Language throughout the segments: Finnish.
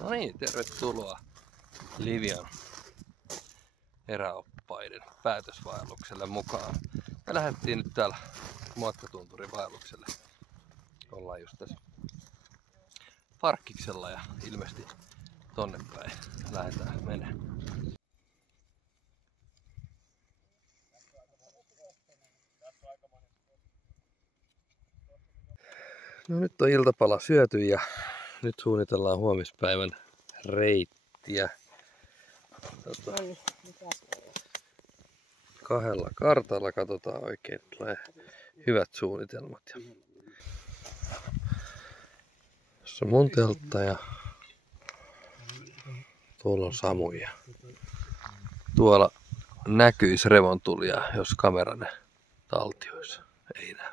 No niin, tervetuloa Livian eräoppaiden päätösvaellukselle mukaan. Me lähdettiin nyt täällä Muokkatunturin vaellukselle. Ollaan just tässä parkkiksella ja ilmeisesti tonne päin lähdetään menemään. No nyt on iltapala syöty ja nyt suunnitellaan huomispäivän reittiä. Kahdella kartalla katsotaan oikein, tulee hyvät suunnitelmat. Tässä on mun teltta ja tuolla on Samuja. Tuolla näkyisi revontulia, jos kamera ne taltioisi. Ei näy.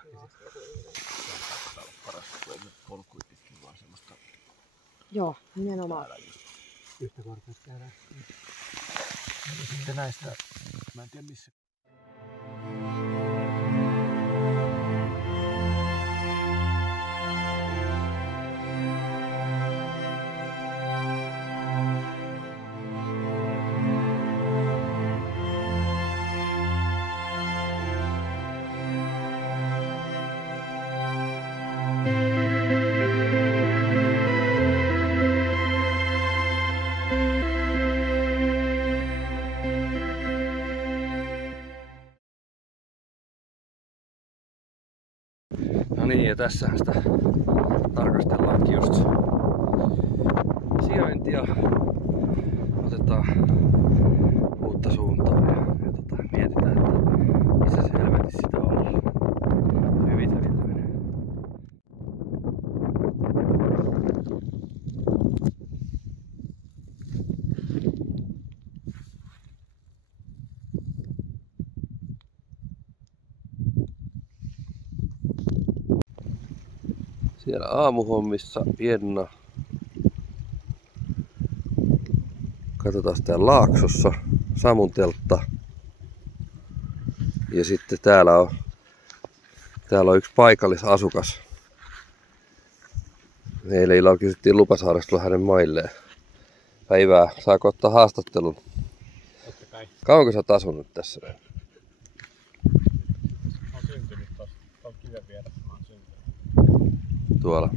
Joo, nimenomaan. Yhtä korkeat käydään. Ja sitten näistä, mä en tiedä missä. No niin, ja tässähän sitä tarkastellaankin just sijaintia. Otetaan uutta suuntaa ja mietitään, että missä se helvetissä sitä ollaan. Hyvin hävittäinen. Siellä aamuhommissa Jenna. Katsotaan täällä Laaksossa Samun teltta. Ja sitten täällä on yksi paikallisasukas. Eilen illalla kysyttiin lupa saada tulla hänen mailleen. Päivää, saako ottaa haastattelun? Totta kai. Kauanko sä oot asunut tässä? Mä oon syntynyt tossa. Tuolla kiven vieressä mä oon syntynyt. Tuolla.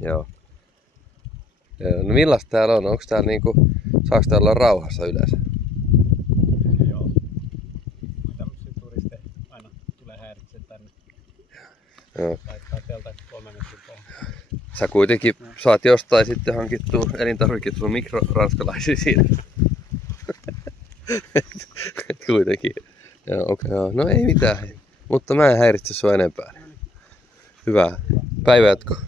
Joo. No millaista täällä on? Onko täällä niinku, saako täällä olla rauhassa yleensä? Joo. Tämmöisiä turisteja aina tulee häiritse tänne. Joo. Laittaa teltta 3 metrin pohjaan. Sä kuitenkin saat jostain sitten hankittua elintarvikkeet sun mikroranskalaisia siinä. Kuitenkin. Joo, okei. Joo. No ei mitään. Mutta mä en häiritse sua enempää. Hyvää päivänjatkoa.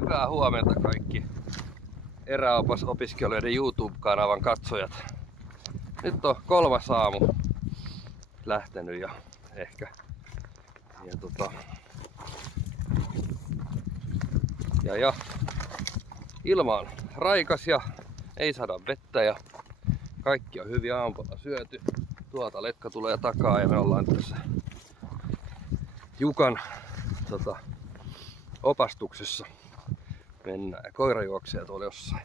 Hyvää huomenta kaikki eräopiskelijoiden YouTube-kanavan katsojat. Nyt on 3. aamu lähtenyt ja ehkä. Ja ilma on raikas ja ei saada vettä ja kaikki on hyvin aamupala syöty. Tuolta letka tulee takaa ja me ollaan tässä Jukan opastuksessa. Mennään ja koira juoksee tuolla jossain.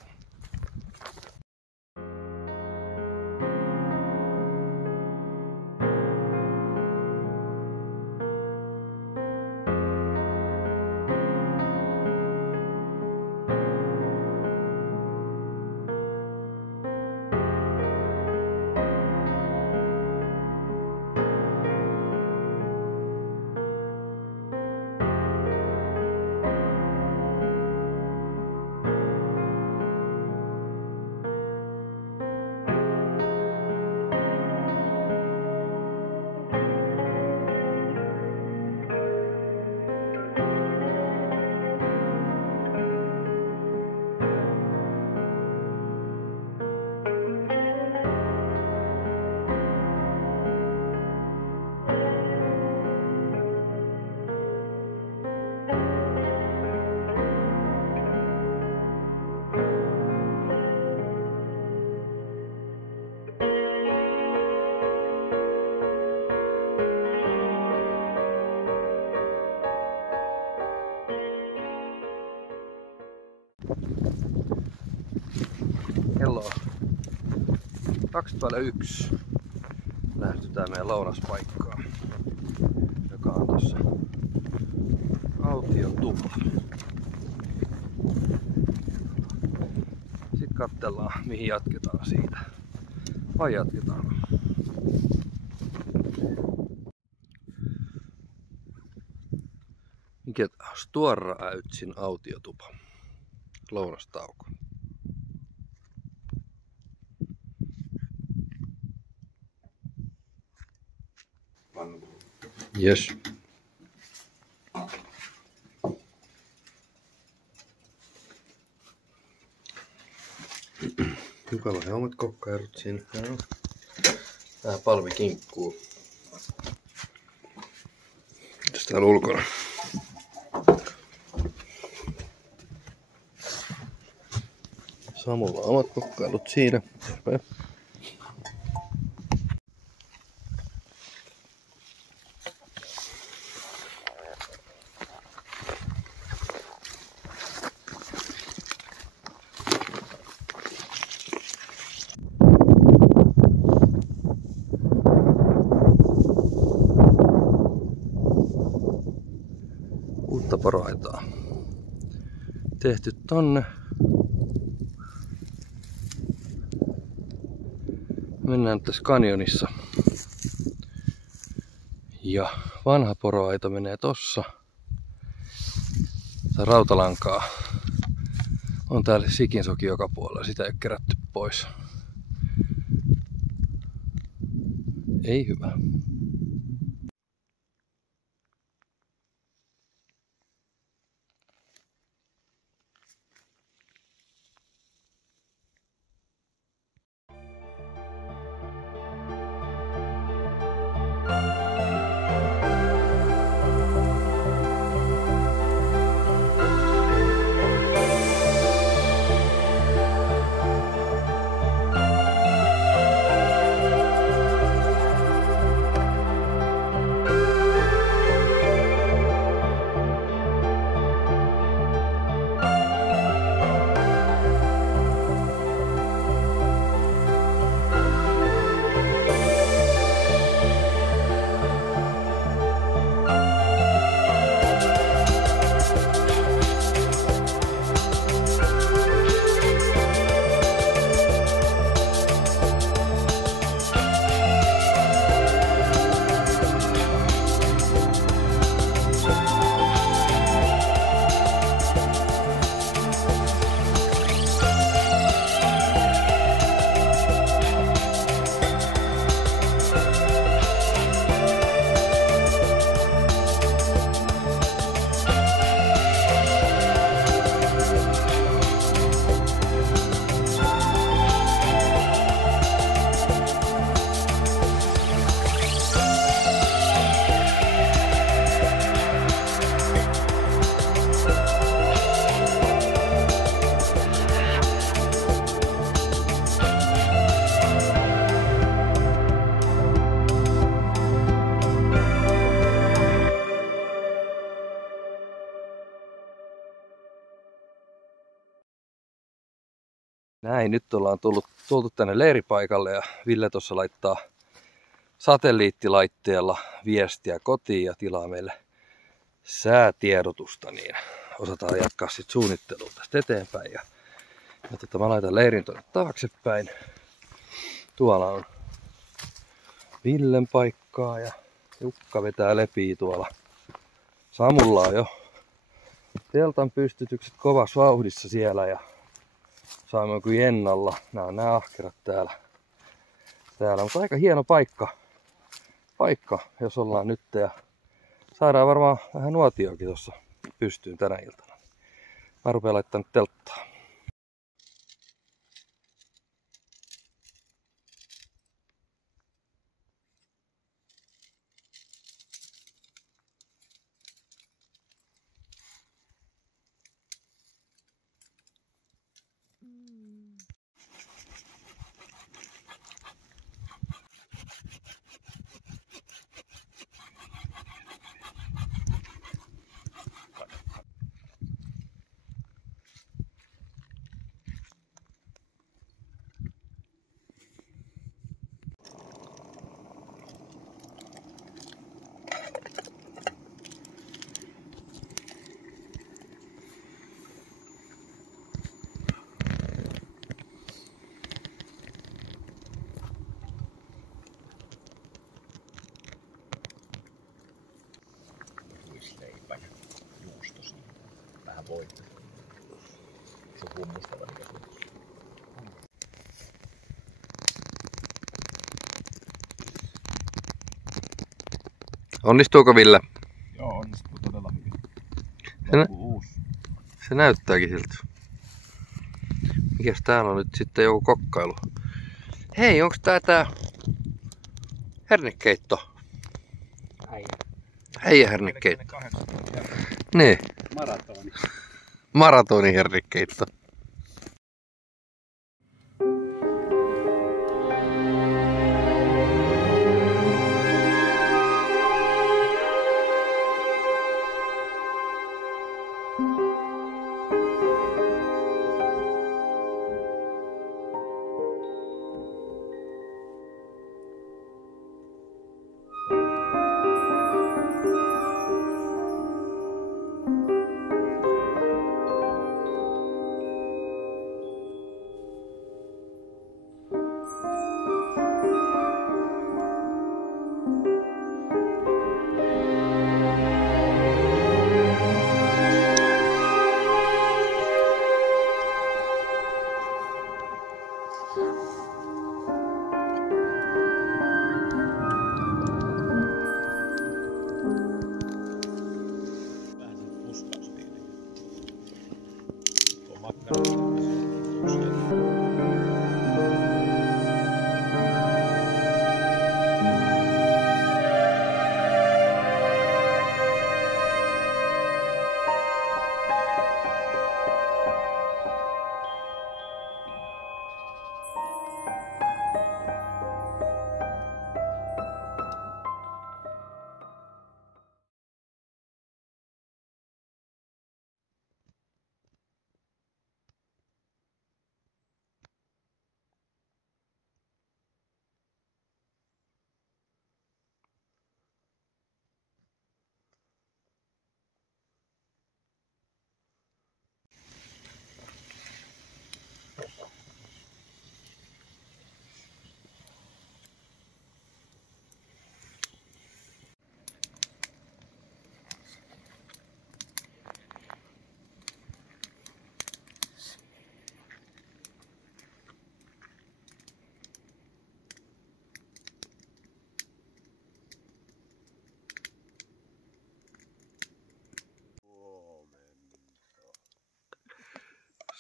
Kello on 2:01. Lähestytään meidän lounaspaikkaa, joka on tossa autiotupa. Sitten katsellaan mihin jatketaan siitä. Vai jatketaan? Mikä Stora Äytsin autiotupa. Lounastauko. Yes. Mukava helmat kokkaerut siinä. Tää palvi kinkkuu. Mitäs täällä ulkona? Samulla omat kokkailut siinä. Terve. Uutta poroaitaa tehty tonne. Mennään tässä kanjonissa. Ja vanha poroaita menee tossa. Tää rautalankaa on täällä sikinsoki joka puolella. Sitä ei ole kerätty pois. Ei hyvä. Näin, nyt ollaan tultu tänne leiripaikalle ja Ville tuossa laittaa satelliittilaitteella viestiä kotiin ja tilaa meille säätiedotusta, niin osataan jatkaa sitten suunnittelua tästä eteenpäin. Ja mä laitan leirin tuonne taaksepäin. Tuolla on Villen paikkaa ja Jukka vetää lepii tuolla. Samulla on jo teltan pystytykset kovassa vauhdissa siellä ja saamme kuin Jennalla. Nämä on nämä ahkerat täällä. Mutta aika hieno paikka, jos ollaan nyt. Ja saadaan varmaan vähän nuotioakin tuossa pystyyn tänä iltana. Mä rupean laittamaan telttaa. pointti. Se on hummustava mikä se on. Onnistuuko Ville? Joo, onnistuu todella hyvin. Uusi. Se näyttääkin siltä. Mikäs täällä on nyt sitten joku kokkailu? Hei, onks tää hernekeitto? Äijä hernekeitto. Niin. Maratoni. Maratoni hernekeitto.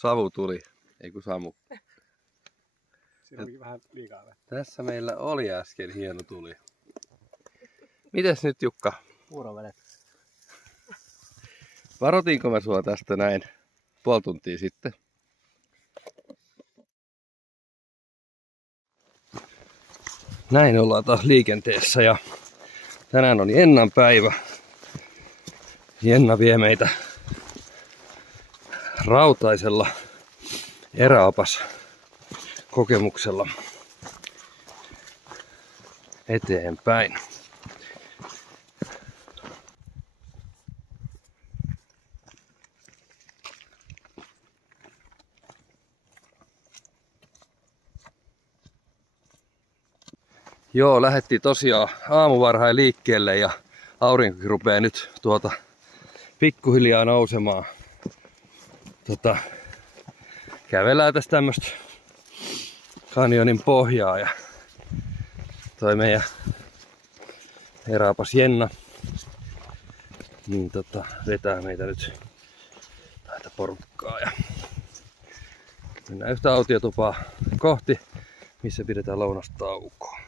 Savu tuli, ei kun Samu. Siinä onkin vähän liikaa vettä. Tässä meillä oli äsken hieno tuli. Mites nyt Jukka? Puurovedet. Varotiinko mä sua tästä näin puoli tuntia sitten? Näin ollaan taas liikenteessä ja tänään on Jennan päivä. Jenna vie meitä rautaisella eräopas kokemuksella eteenpäin. Joo, lähdettiin tosiaan aamuvarhain liikkeelle ja aurinkokin rupeaa nyt pikkuhiljaa nousemaan. Kävelään tästä tämmöstä kanjonin pohjaa ja toi meidän eräopas Jenna niin vetää meitä nyt näitä porukkaa ja mennään yhtä autiotupaa kohti, missä pidetään lounastaukoa.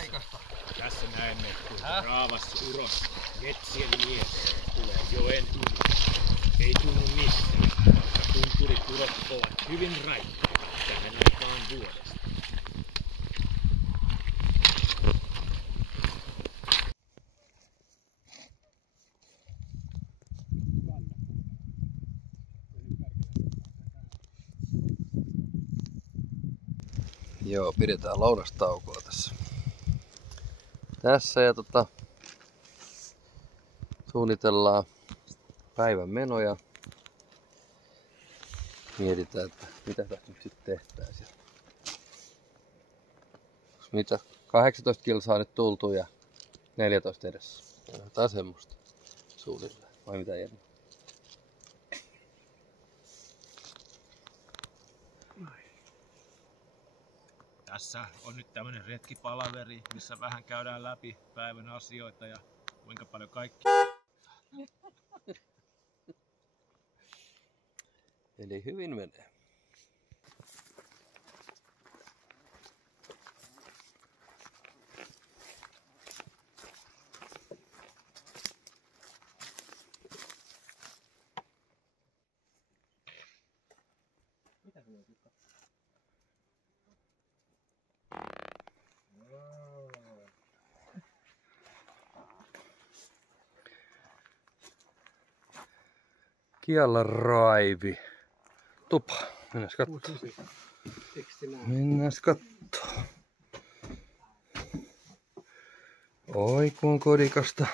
paikasta. Tässä näemme, kuinka raavassa uros metsien mies tulee joen yli. Ei tunnu missään, vaikka tunturiturot ovat hyvin raikkaita tähän aikaan vuodesta. Joo, pidetään lounastaukoa tässä. Tässä ja suunnitellaan päivän menoja. Mietitään, että mitä tässä nyt sitten tehtäisiin. Mitä 18 kilsaa nyt tultu ja 14 edessä. Jotain semmoista suunnilleen. Vai mitä Jenni? Tässä on nyt tämmönen retkipalaveri, missä vähän käydään läpi päivän asioita ja kuinka paljon kaikki. Eli hyvin menee. Kialla raivi. Tupa. Mennäs kattoo. Mennäs kattoo. Oi kun on kodikasta.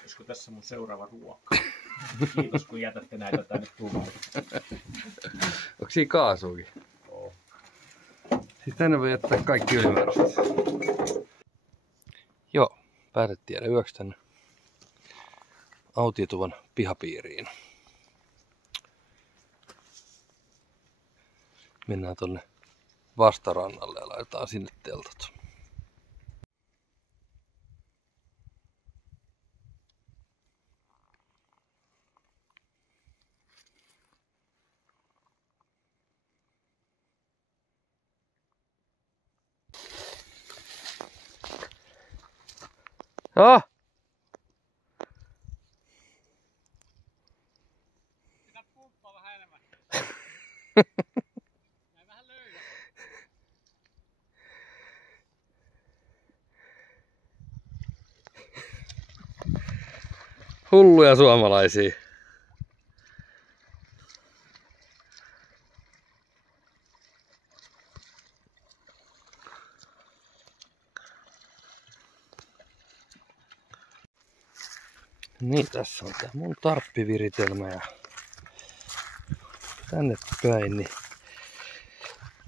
Olisiko tässä mun seuraava ruoka? Kiitos kun jätätte näitä tänne tuvalle. Onko siinä kaasuukin? Oo. Siis tänne voi jättää kaikki ylimääräiset. Joo, päätettiin jäädä yöksi tänne autiotuvan pihapiiriin. Mennään tonne vastarannalle ja laitetaan sinne teltat. Ah! Pitää pumppaa vähän enemmän. Näin vähän löydä. Hulluja suomalaisia. Niin, tässä on tää mun tarppiviritelmä ja tänne päin, niin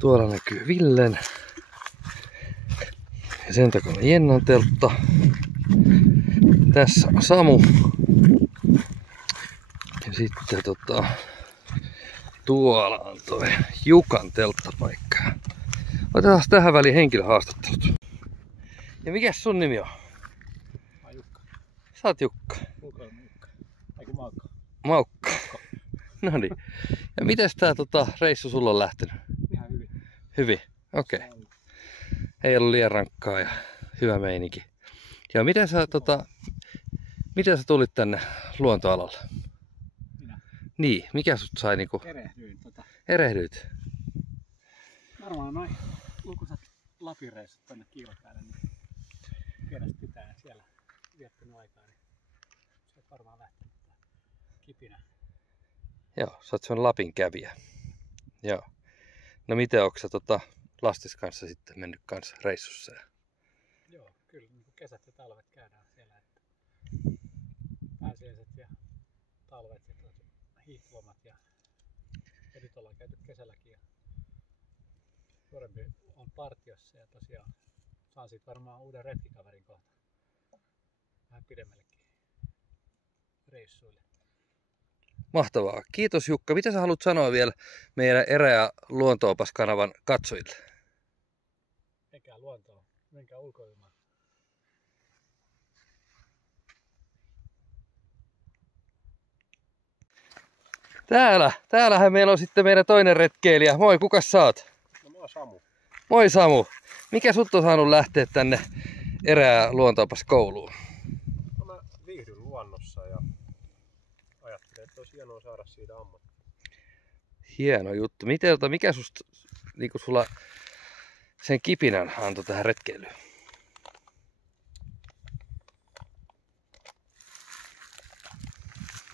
tuolla näkyy Villen ja sen takana Jennan teltta. Tässä on Samu ja sitten tuolla on toi Jukan telttapaikka. Otetaan tähän väliin henkilöhaastattelut. Ja mikäs sun nimi on? Jukka. Sä oot Jukka. Jukka. Eiku Maukka. Maukka. No niin. Ja mites tää reissu sulla on lähtenyt? Ihan hyvin. Hyvin? Okei. Okay. Ei ollut liian rankkaa ja hyvä meininki. Ja miten sä tulit tänne luontoalalle? Minä? Niin, mikä sut sai niinku... Erehdyin. Erehdyit? Varmaan noin lukuisat Lapin-reissut tonne Kiilapäälle, niin pienestä pitäen siellä viettänyt aikaa, niin se on varmaan lähtenyt kipinä. Joo, sä oot sen Lapin kävijä. Joo. No miten onko sä lastis kanssa sitten mennyt kanssa reissussa? Joo, kyllä niin kesät ja talvet käydään siellä, että pääsiäiset ja talvet ja hiihtolomat ja nyt ollaan käyty kesälläkin ja nuorempi on partiossa ja tosiaan saan siitä varmaan uuden retkikaverin kohta vähän pidemmällekin reissuille. Mahtavaa. Kiitos Jukka. Mitä sä haluat sanoa vielä meidän Erä- ja Luonto-opas-kanavan katsojille? Menkää luontoon, menkää ulkoilmaan. Täällähän meillä on sitten meidän toinen retkeilijä. Moi, kukas sä oot? No mä oon Samu. Moi Samu. Mikä sut on saanut lähteä tänne Erää luontoopaskouluun? No mä viihdyn luonnossa ja ajattelin, että olisi hienoa saada siitä ammatti. Hieno juttu. Mikä niinku sulla sen kipinän antoi tähän retkeilyyn?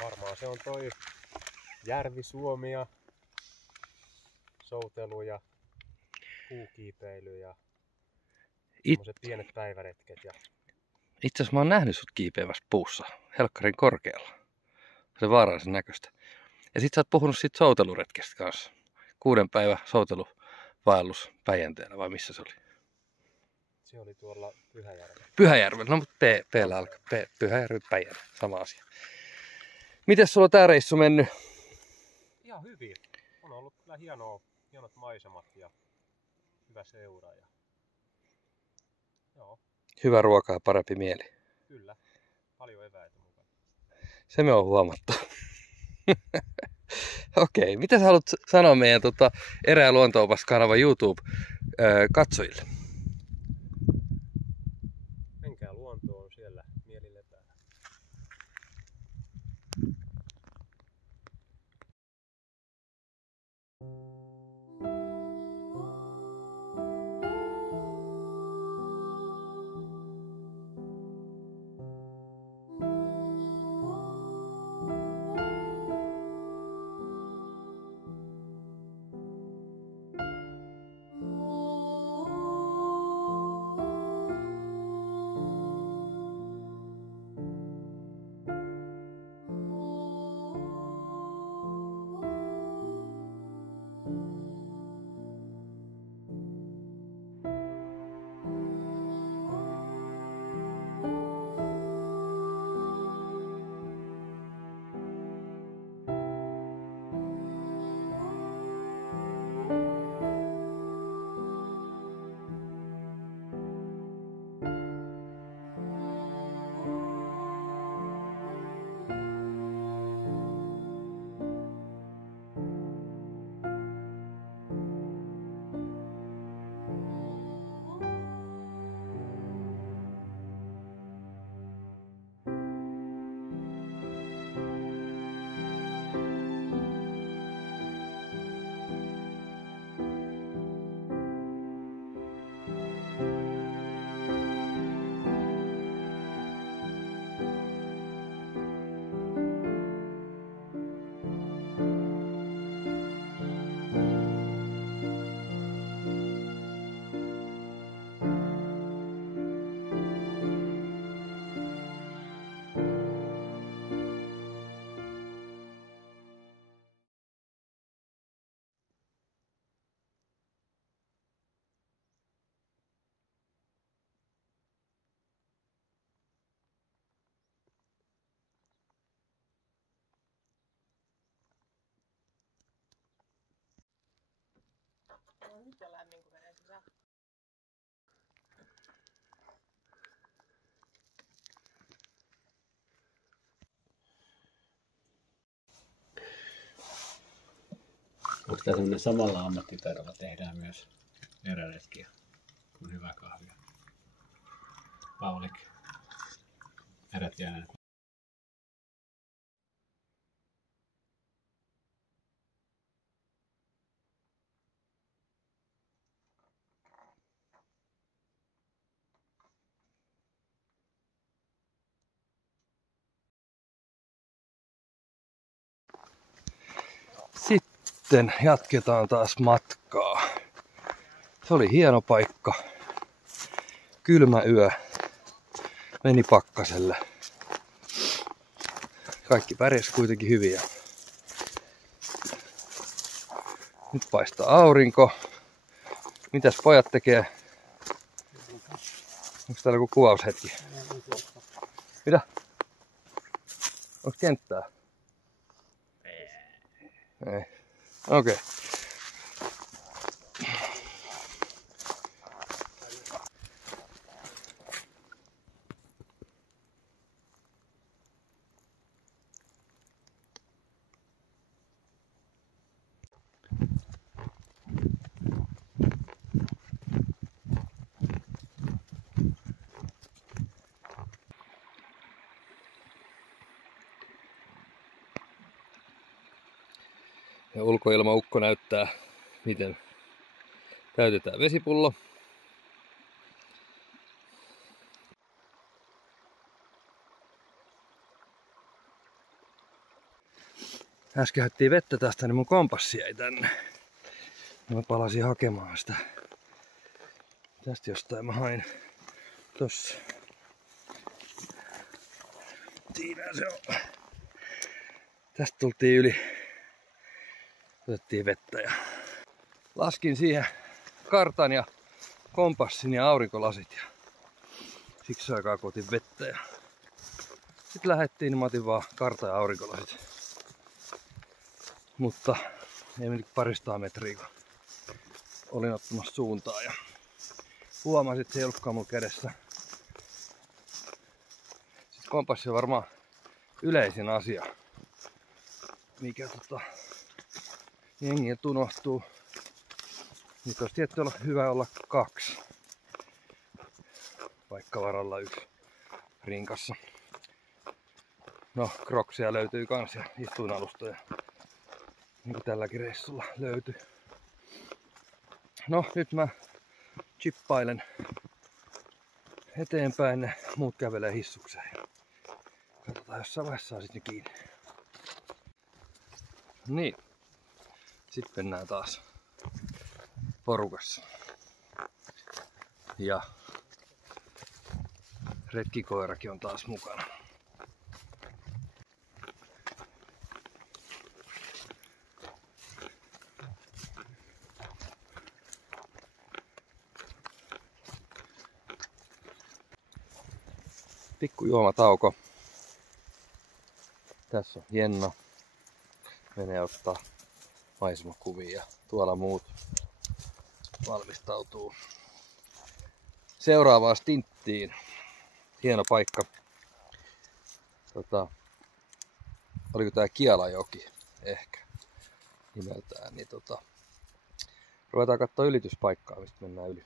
Varmaan se on toi järvisuomi ja soutelu ja puukiipeily ja semmoiset pienet päiväretket. Itse asiassa mä oon nähnyt sut kiipeämässä puussa, helkkarin korkealla. Se vaarallisen näköistä. Ja sit sä oot puhunut siitä souteluretkestä kanssa. 6 päivän souteluvaellus Päijänteellä, vai missä se oli? Se oli tuolla Pyhäjärvellä. Pyhäjärvellä, no mutta P-llä alkaa. Pyhäjärvi, Päijänne, sama asia. Mites sulla on tää reissu mennyt? Ihan hyvin. On ollut kyllä hienot maisemat ja hyvä seura. Ja... Joo, Hyvä ruoka ja parempi mieli. kyllä. Paljon eväitä mukana. Se me on huomattu. Okei, mitä sä haluat sanoa meidän Erää luonto-opas-kanavan YouTube-katsojille? Menkää luontoon, siellä mieli lepää. Nyt on lämmin, kun menee sisään. Onko tämä sellainen samalla ammattitaidolla tehdään myös eräretkiä kuin hyvä kahvia? Paulik, erätiäinen. Sitten jatketaan taas matkaa. Se oli hieno paikka. Kylmä yö. Meni pakkaselle. Kaikki pärjäs kuitenkin hyvin. Nyt paistaa aurinko. Mitäs pojat tekee? Onko täällä joku kuvaushetki? Mitä? Onko kenttää? Ei. Okei. Ja ulkoilmaukko näyttää, miten täytetään vesipullo. Äsken haettiin vettä tästä, niin mun kompassi jäi tänne. Mä palasin hakemaan sitä. Tästä jostain mä hain. Tossa. Siinä se on. Tästä tultiin yli. Otettiin vettä ja laskin siihen kartan ja kompassin ja aurinkolasit. Ja siksi aikaa kun otin vettä. Ja sitten lähdettiin, niin mä otin vaan kartan ja aurinkolasit. Mutta ei meni 200 metriä, kun olin ottamassa suuntaa ja huomasin, että se ei ollutkaan mun kädessä. Siis kompassi on varmaan yleisin asia, mikä jengiltä unohtuu. Nyt olisi tietty olla hyvä olla 2, vaikka varalla 1 rinkassa. No, Crocsia löytyy kans ja istuinalustoja. Niin kuin tälläkin reissulla löytyy. No, nyt mä chippailen eteenpäin, ne muut kävelee hissukseen. Katsotaan, jossain vaiheessa saa sit ne kiinni. Niin. Sitten mennään taas porukassa. Ja retkikoirakin on taas mukana. Pikku juomatauko. Tässä on Jenna. Menee ottaa maisemakuvia. Tuolla muut valmistautuu seuraavaan stinttiin. Hieno paikka. Oliko tää Kialajoki ehkä nimeltään. Niin ruvetaan katsoa ylityspaikkaa, mistä mennään yli.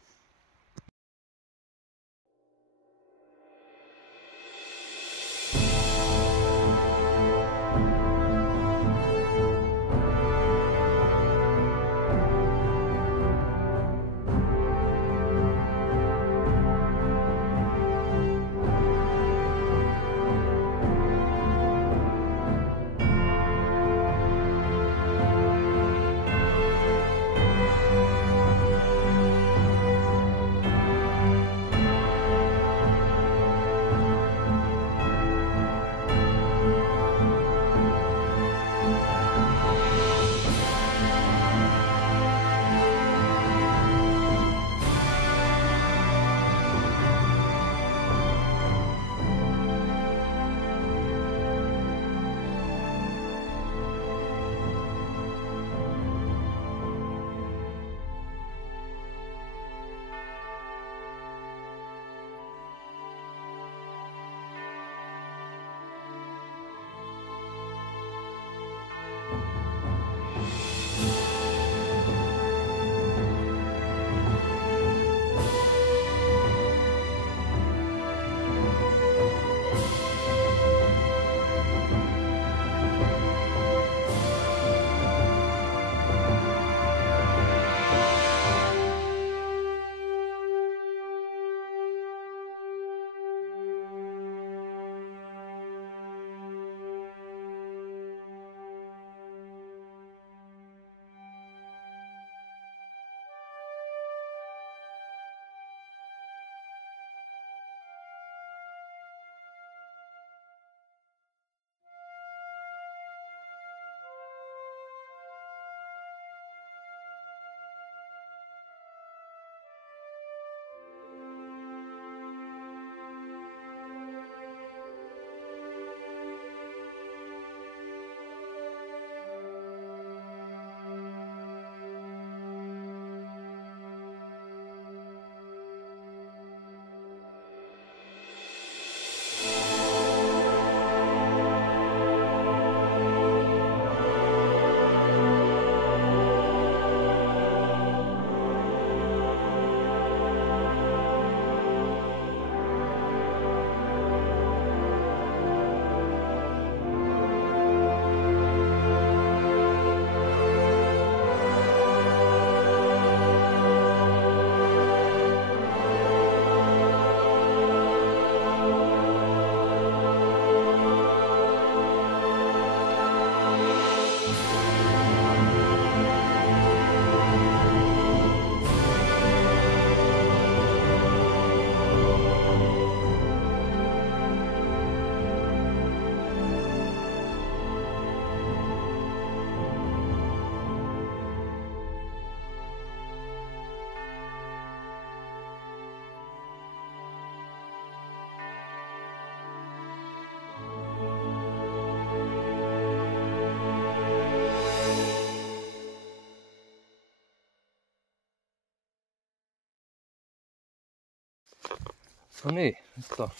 No niin, nyt on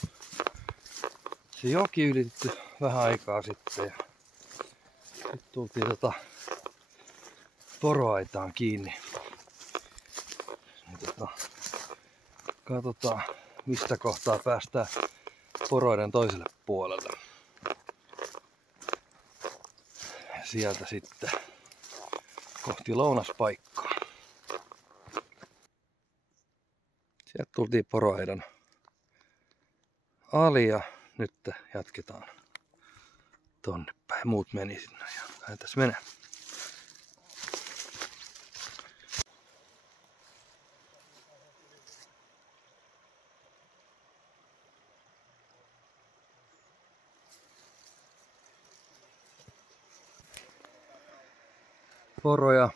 se joki ylitetty vähän aikaa sitten ja nyt tultiin poroaitaan kiinni. Katsotaan mistä kohtaa päästään poroiden toiselle puolelle. Ja sieltä sitten kohti lounaspaikkaa. Sieltä tultiin poroaidan ali ja nyt jatketaan tonne päin. Muut meni sinne ja lähdetään menee. Poroja.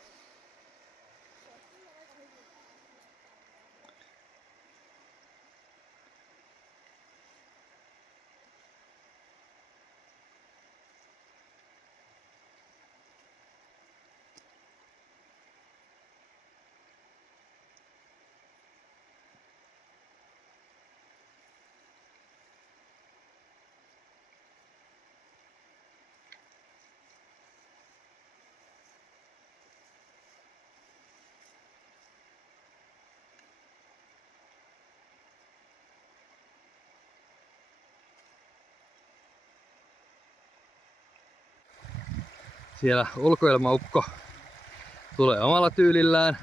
Siellä ulkoilmaukko tulee omalla tyylillään.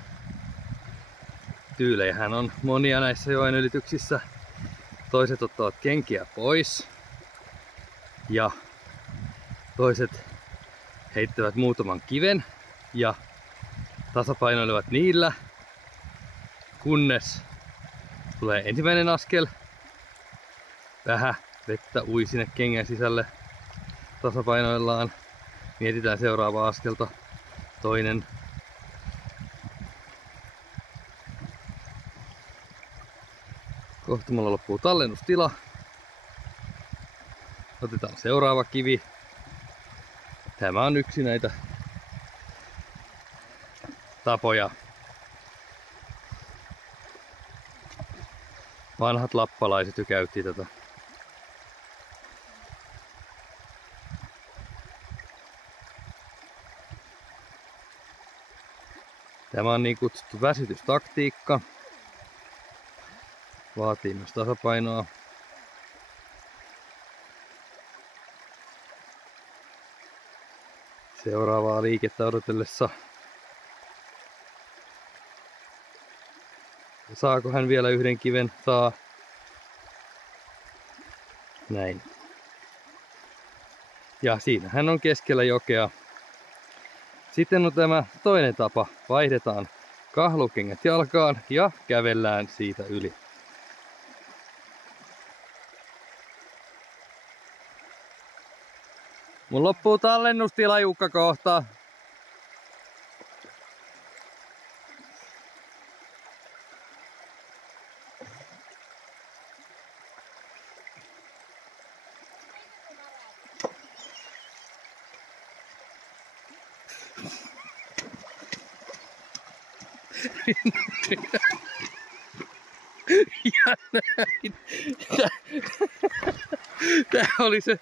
Tyylejähän on monia näissä joen ylityksissä. Toiset ottavat kenkiä pois ja toiset heittävät muutaman kiven ja tasapainoilevat niillä, kunnes tulee ensimmäinen askel. Vähän vettä ui sinne kengän sisälle, tasapainoillaan. Mietitään seuraavaa askelta. Toinen. Kohta mulla loppuu tallennustila. Otetaan seuraava kivi. Tämä on yksi näitä tapoja. Vanhat lappalaiset jo käytti tätä. Tämä on niin kutsuttu väsytystaktiikka. Vaatii myös tasapainoa. Seuraavaa liikettä odotellessa. Saako hän vielä yhden kiven? Saa. Näin. Ja siinä hän on keskellä jokea. Sitten on tämä toinen tapa. Vaihdetaan kahlukengät jalkaan ja kävellään siitä yli. Mun loppuu tallennustila Jukka kohta. Ja näin. Tää oli se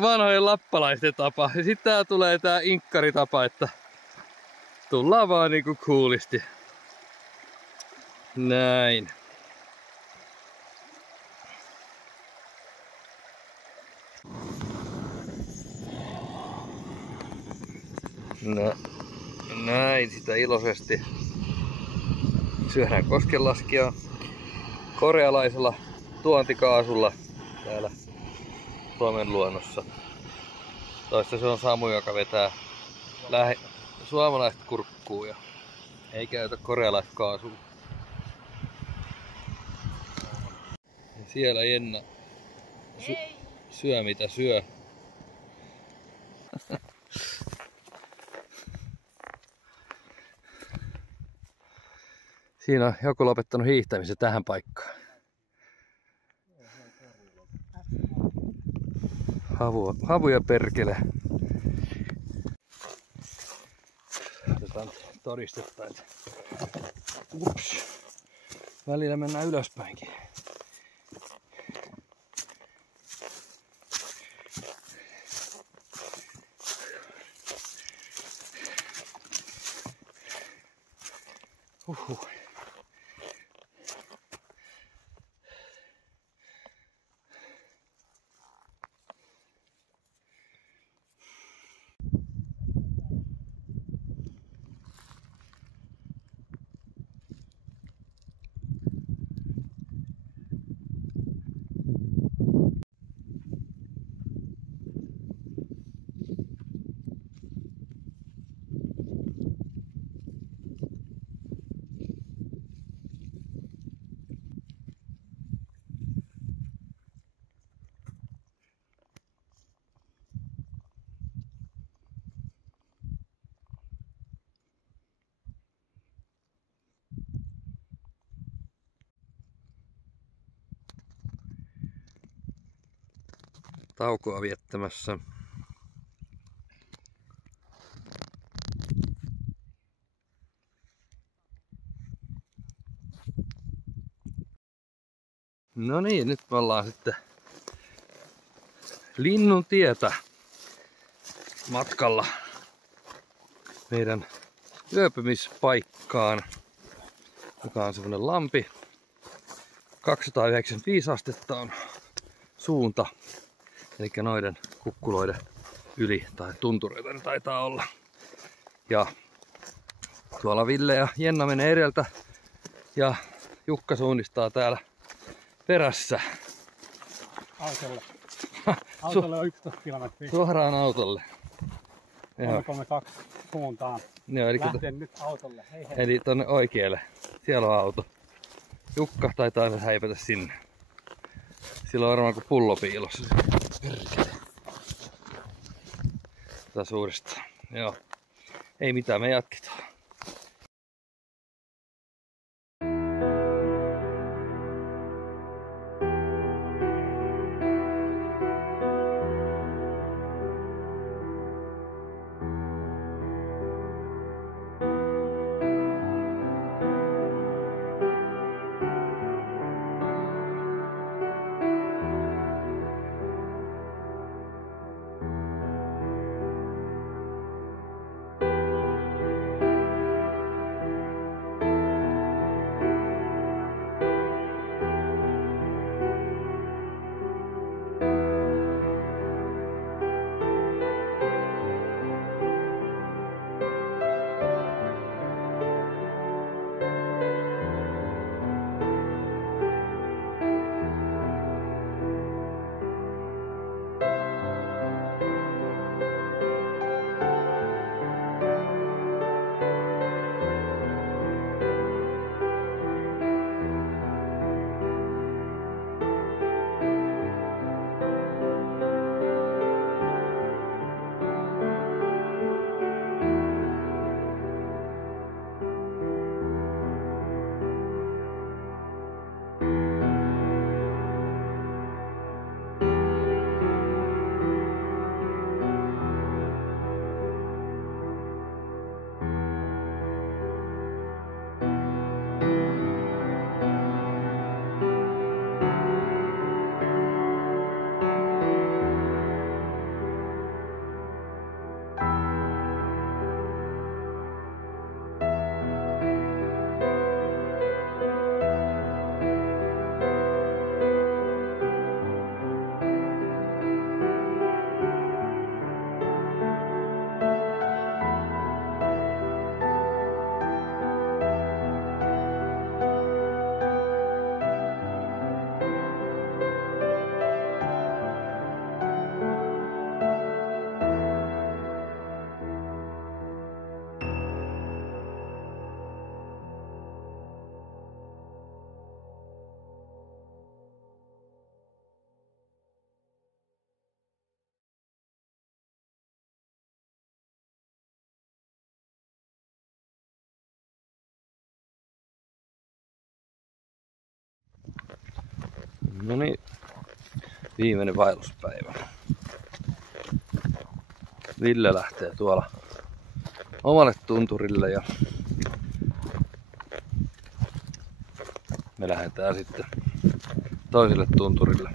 vanhojen lappalaisten tapa. Ja sitten tää tulee tää inkkaritapa, että tullaan vaan niinku coolisti. Näin. No, näin sitä iloisesti syödään koskenlaskijaa korealaisella tuontikaasulla täällä Suomen luonnossa. Toista se on Samu, joka vetää suomalaista kurkkuu ja ei käytä korealaista kaasua. Ja siellä Jenna syö mitä syö. Siinä on joku lopettanut hiihtämisen tähän paikkaan. Havuja perkele. Otetaan todistetta. Ups. Välillä mennään ylöspäinkin. Uhuh. Taukoa viettämässä. No niin, nyt me ollaan sitten Linnun tietä matkalla meidän yöpymispaikkaan, joka on semmonen lampi. 295 astetta on suunta, eli noiden kukkuloiden yli, tai tuntureita ne taitaa olla. Ja tuolla Ville ja Jenna menee edeltä ja Jukka suunnistaa täällä perässä. Autolle. Autolle on 11 kilometriä. Suoraan autolle. 332 suuntaan. Joo, Lähden nyt autolle. Hei hei. Eli tonne oikealle. Siellä on auto. Jukka taitaa häipätä sinne. Sillä on varmaan kuin pullo piilossa. Tätä suurista. Joo. Ei mitään, me jatketaan. No niin, viimeinen vaelluspäivä. Ville lähtee tuolla omalle tunturille ja me lähdetään sitten toiselle tunturille.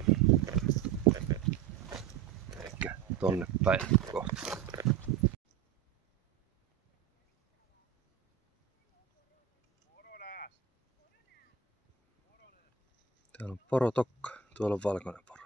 Ehkä tonne päin kohti. Täällä on porotokka. Tuolla on valkoinen poro.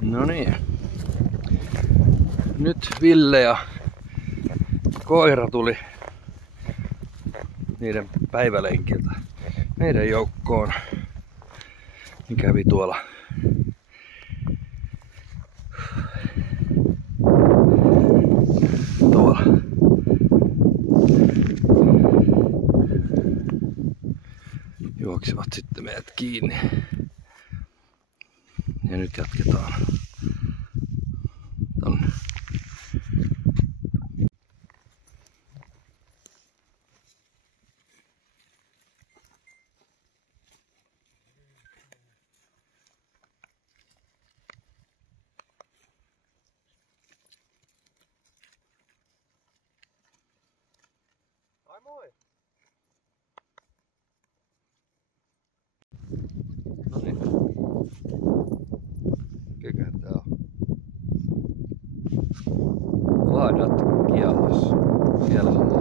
No niin. Nyt Ville ja koira tuli niiden päivälenkiltä meidän joukkoon. Niin kävi tuolla juoksivat sitten meidät kiinni. Ja nyt jatketaan tonne. Ai moi! No niin. Mikäköhän tää on? Laadat kielas. Siellä on nyt.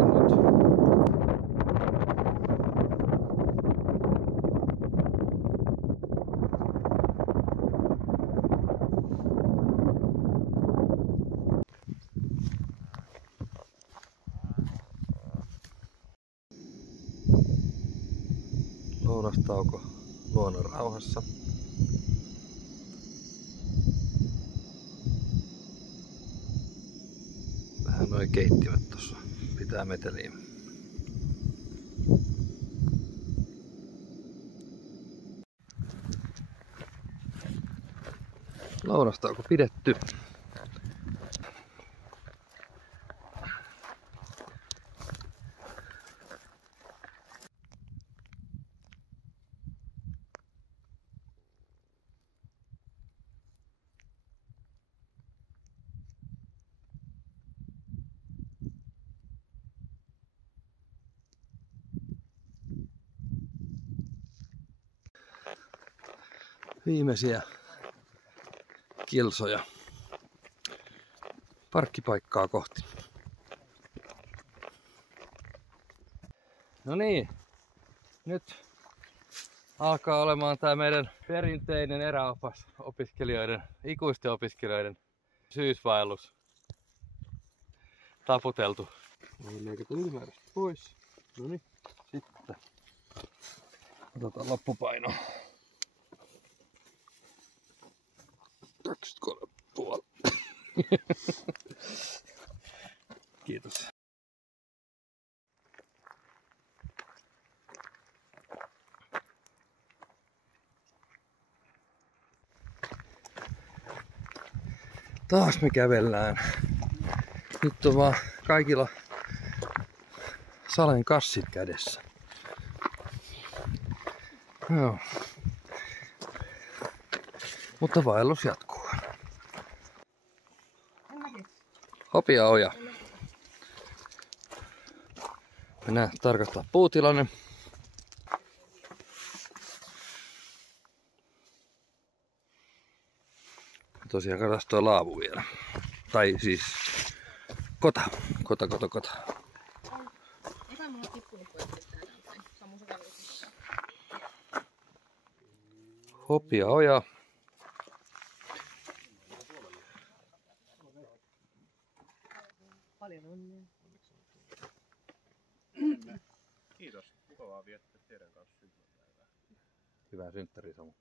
Lounastauko luonnon rauhassa. Vähän noin keittimet tossa pitää meteliin. Lounastauko pidetty. Viimeisiä kilsoja parkkipaikkaa kohti. No niin, nyt alkaa olemaan tää meidän perinteinen eräopas opiskelijoiden, ikuisten opiskelijoiden syysvaellus taputeltu. Niin leikata ylimääräistä pois. No niin, sitten otetaan loppupaino. 23,5. Kiitos. Taas me kävellään. Nyt on vaan kaikilla Salen kassit kädessä. Joo. Mutta vaellus jatkuu. Hopeaoja. Mennään tarkastaa puutilanne. Tosiaan katsotaan tuo laavu vielä. Tai siis kota. Hopeaoja. Paljon onnea. Kiitos. Mukavaa viettää teidän kanssa syntymäpäivää. Hyvää synttäriä Samu.